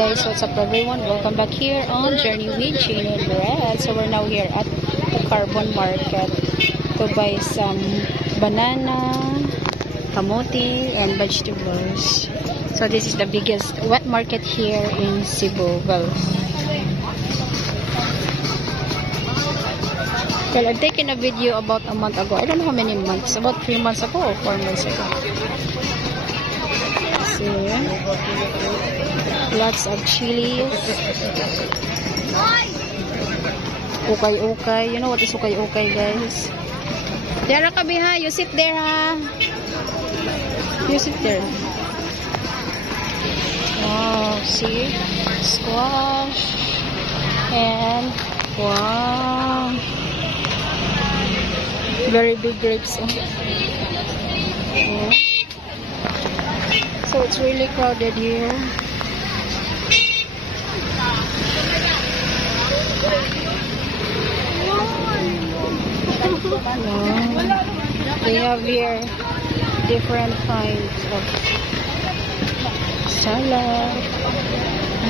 guys, what's up everyone? Welcome back here on Journey with Jane and Red. So we're now here at the Carbon Market to buy some banana, kamote, and vegetables. So this is the biggest wet market here in Cebu. Well, I've taken a video about a month ago. I don't know how many months. About 3 months ago or 4 months ago. See? Lots of chilies. Ukay-ukay. You know what is ukay-ukay, guys? There ka, Biha. You sit there, ha? You sit there. Oh, see? Squash. And, wow. Very big grapes. Yeah. So it's really crowded here. They have here different kinds of salad,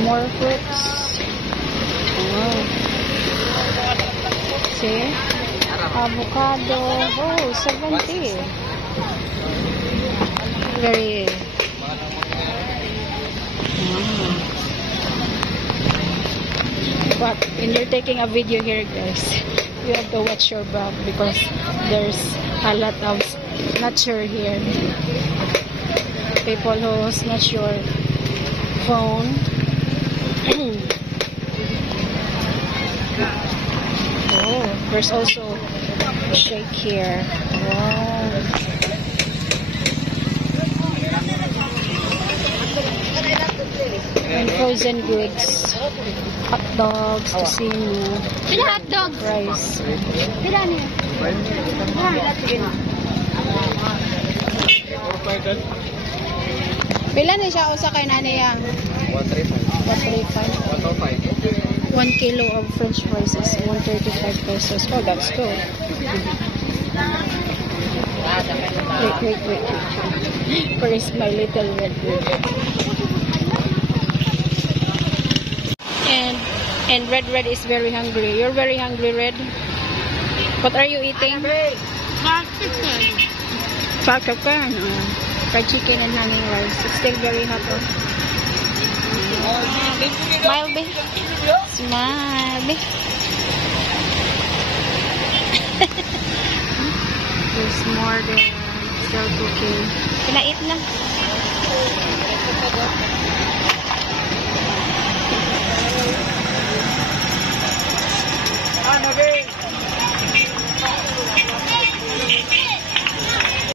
more fruits. Oh. See? Avocado. Oh, 70. Very. But when you're taking a video here, guys, you have to watch your back because there's a lot of snatcher here. People who snatch your phone. Oh, there's also a shake here. Wow. And frozen goods. Hot dogs, tocino. Hot dog. Rice. Pila ni siya usa kay nani yang? 135. 1 kilo of french fries is 135 pesos. Oh, that's good. Wait. Where is my little red bird? And Red is very hungry. You're very hungry, Red. What are you eating? Fried chicken. Fried chicken. Fried chicken and honey rice. It's still very hot. Smile, babe. Smile, babe. There's more there. Still cooking. Can I eat na?